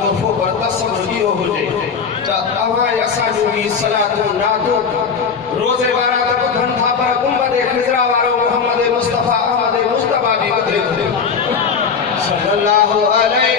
तोहफ़ो पर तसव्वुर इहो हुजे त अवां असांजो बि सलातो नातो रोज़े वारा त ॿुधनि था पर गुंबद ख़िज़रा वारो मोहम्मद मुस्तफ़ा अहमद मुस्तफ़ा बि ॿुधे थो सल्लल्लाहु अलैहि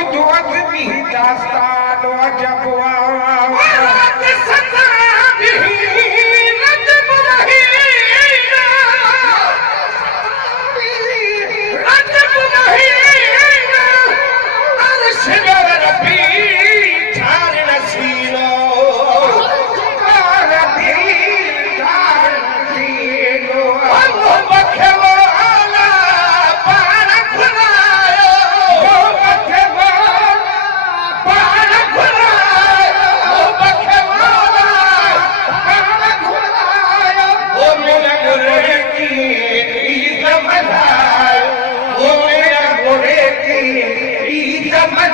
ॿुधो अज़मी दास्तान अजबवा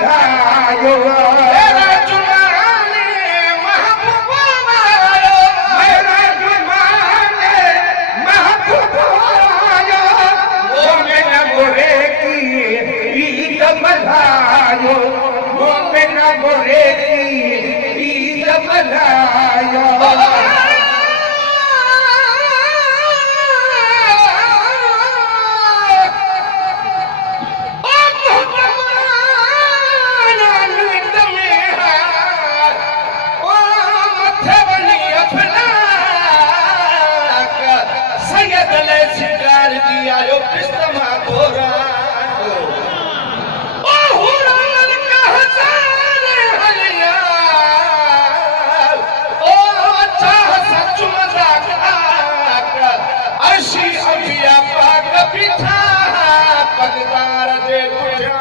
अॼुमल्हायो मेरा जुमाने महबूबा आयो मेरा जुमाने महबूब आयो मोमिन बुरे की ईद मल्हायो मोमिन बुरे की ईद मल्हायो अरशी अबिया पाक बिठा पगदार दे बुझा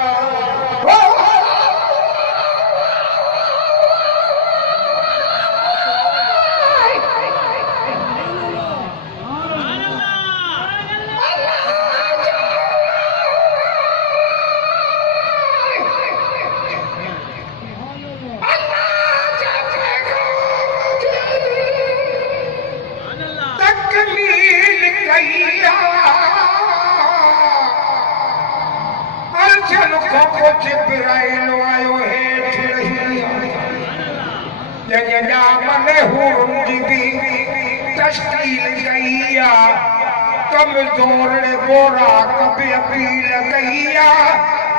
कमजोर बोरा कभी अपील कईया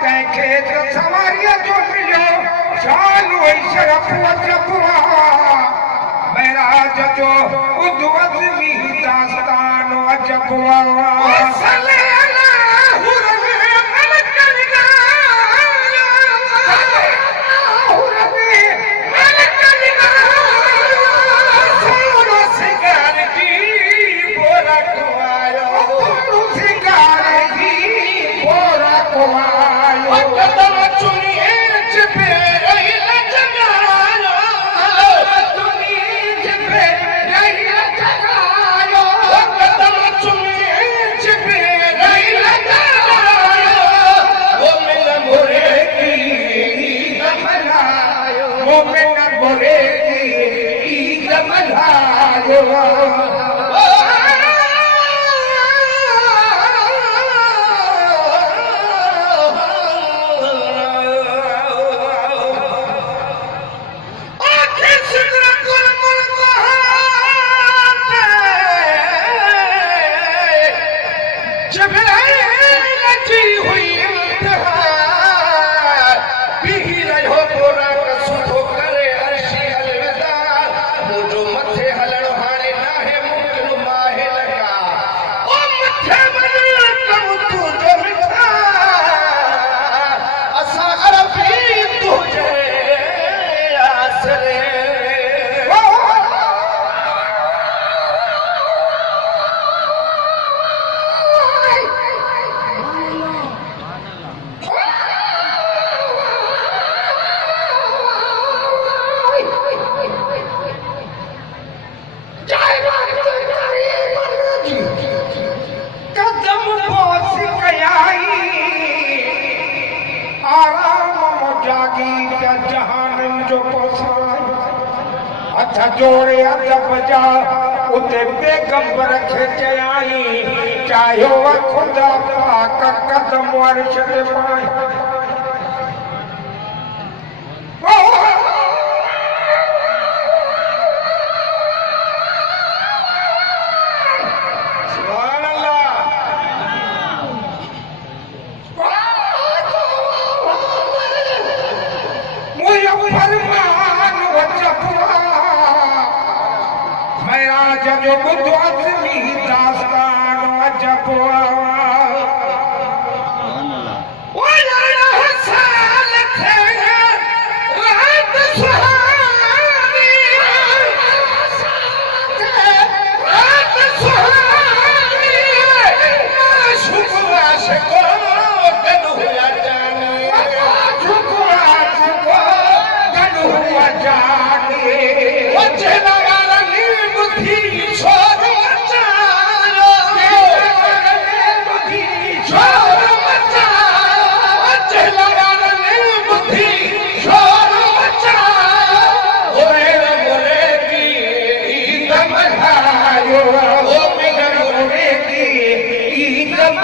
तंहिंखे त सवारीअ जो मिलियो शान शरफ अजबा महराज जो उद्वज़मी दास्तान अजबा जोड़े अदब जा उते पैगंबर खे चयाई चाहियो खुदा पाक कदम अर्शद पाई जो बुद्धो असली दास्तान अजबा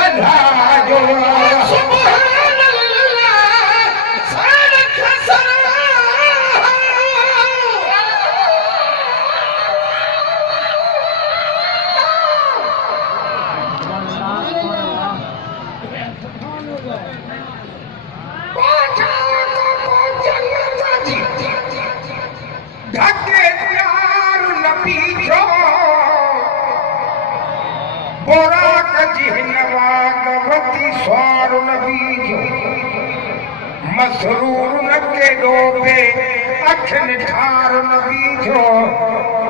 मल्हायो सुभान अल्लाह सारा खसरा ढके प्यार नबी जो बोरा कजिहनवागवती स्वार नबी जो मसरूर नके डोबे अखन ठार नबी जो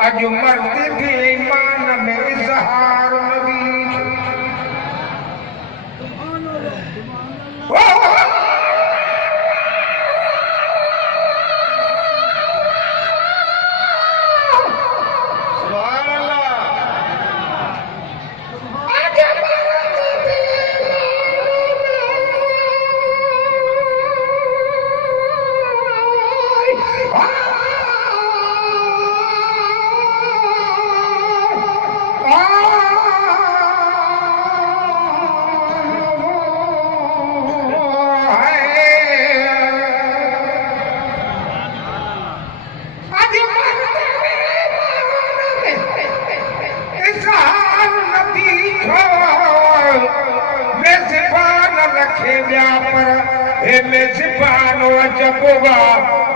अज मर्द भी ईमान में इजहार नबी जो सुभान अल्लाह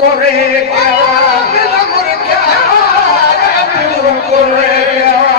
करे क्या